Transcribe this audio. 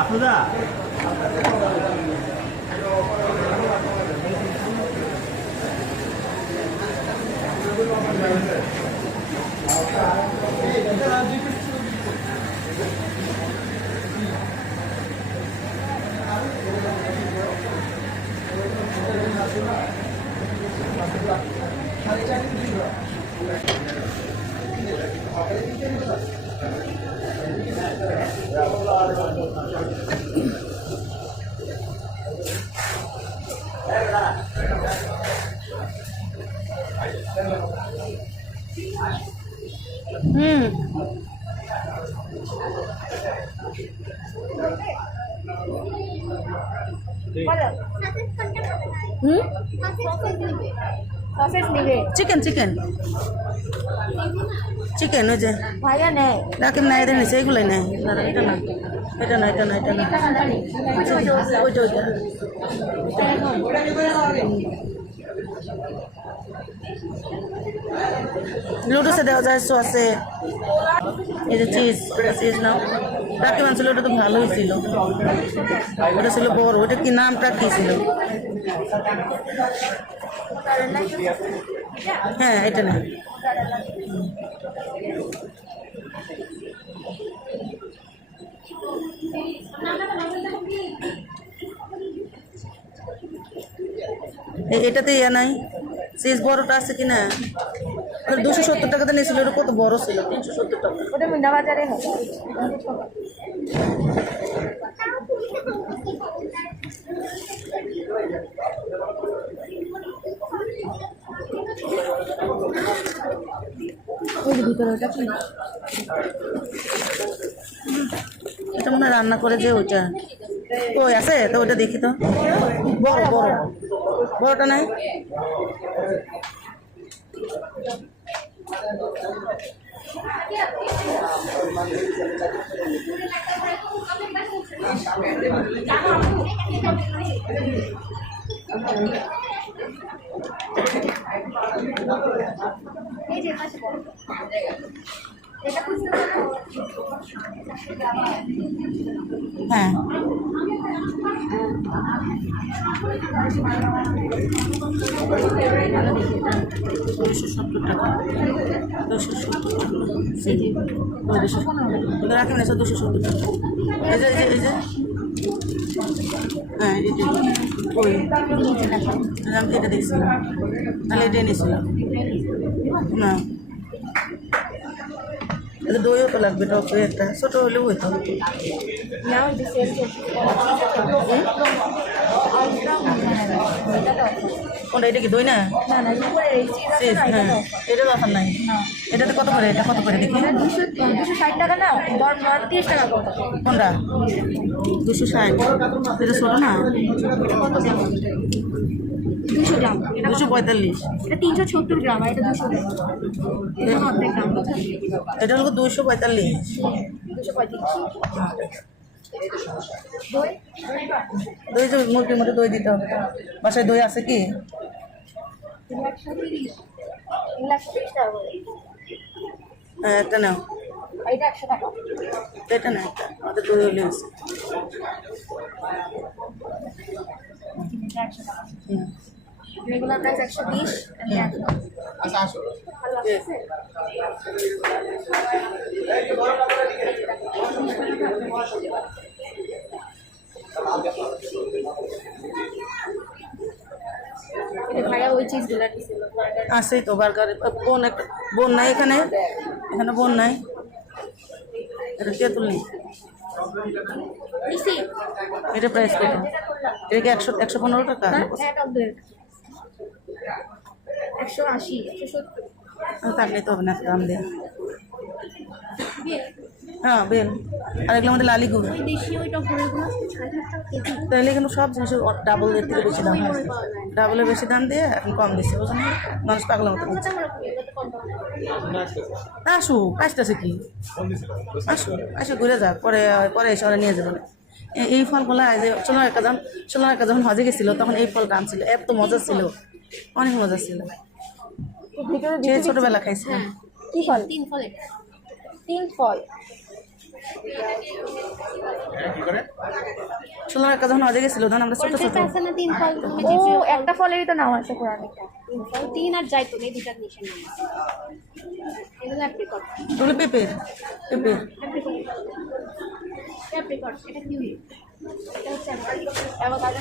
আপুদা chicken chicken chicken ওই যে ভাইয়া নেয় রাকিব না এদের নিচে এইগুলোই নেয় এটা না এটা না এটা না এটা না ওইটা ওইটা লুডোসে দেওয়া যায় সসে এই যে চিজ চিজ নাও রাকিব আনছিল ওটা তো ভালোই ছিল ওটা ছিল বড় ওটা কি নামটা কি ছিল হ্যাঁ এটা না এটাতে ইয়া নাই চিজ বড়টা আছে কিনা 270 টাকাতে নিয়েছিল ওটা কত বড় ছিল 370 টাকা ওটা মিনা বাজারে হবে ওই ভিতরে ওটা কি এটা মনে হয় রান্না করে যে ওইটা ওই আছে তো ওটা দেখি তো বড় বড় বড়টা নাই হ্যাঁ রাখেন না 270 টাকা এই যে এই যে হ্যাঁ এই যে ওই আমি এটা দেখছিলাম তাহলে এটা নিয়েছিলাম না এটা দইও তো লাগবে টক দই একটা ছোটো হলেও হইতো কোনটা এটা কি দই না চিজ হ্যাঁ এটা দরকার নাই এটাতে কত করে এটা কত করে দেখি 260 টাকা না 30 টাকা কোনটা 260 এটা ছোটো না 200 গ্রাম 245 এটা 370 গ্রাম আর এটা 200 গ্রাম এটা অর্ধেক গ্রাম এটা হলো 245 দই যে মুরগির মধ্যে দই দিতে হবে বাসায় দই আছে কি হ্যাঁ একটা নাও এটা 100 টাকা এটা না একটা আমাদের দই হলে আছে রেগুলার প্রাইস 120 আচ্ছা আসো ভাইয়া ওই চিজগুলো আছেই তো বার্গার বোন একটা বোন নাই এখানে এখানে বোন নাই এটা তেঁতুল নেই এটা প্রাইস কত এটা কি 115 টাকা 180 170 থাকলে তো হবে না দাম দেওয়া হ্যাঁ বেল, আর এগুলো আমাদের লালি গুড়। ওই দেশি ওই টকগুলো 6.5 টাকা কেজি। তাহলে কিন্তু সব জিনিসের ডাবল এর থেকে বেশি দাম হয়, ডাবলের বেশি দাম দিয়ে এখন কম দিচ্ছে, বুঝলেন, মানুষ পাগলের মতো দিচ্ছে। আসুক, আসতেছে কি, আসুক ঘুরে যাক, পরে পরে এসে ওরা নিয়ে যাবে। এই ফলগুলো যে সোনার একটা যখন হজে গেছিল তখন এই ফলটা আনছিল, এত মজা ছিল, অনেক মজা ছিল, সে ছোটবেলা খাইছিলাম। কি ফল? 3 ফল। 3 ফল। কি করে? সোনার একটা যখন হজে গেছিল তখন আমরা ছোট ছোট। আছে না 3 ফল? ও একটা ফলেরই তো নাম আছে কোরআনে। 3 ফল, 3 আর জায়তুন এই দুটার নিশান নাম আছে। এগুলো অ্যাপ্রিকট। ওগুলো পেঁপের। অ্যাপ্রিকট এটা কিউই। এটা হচ্ছে অ্যাভোকাডো।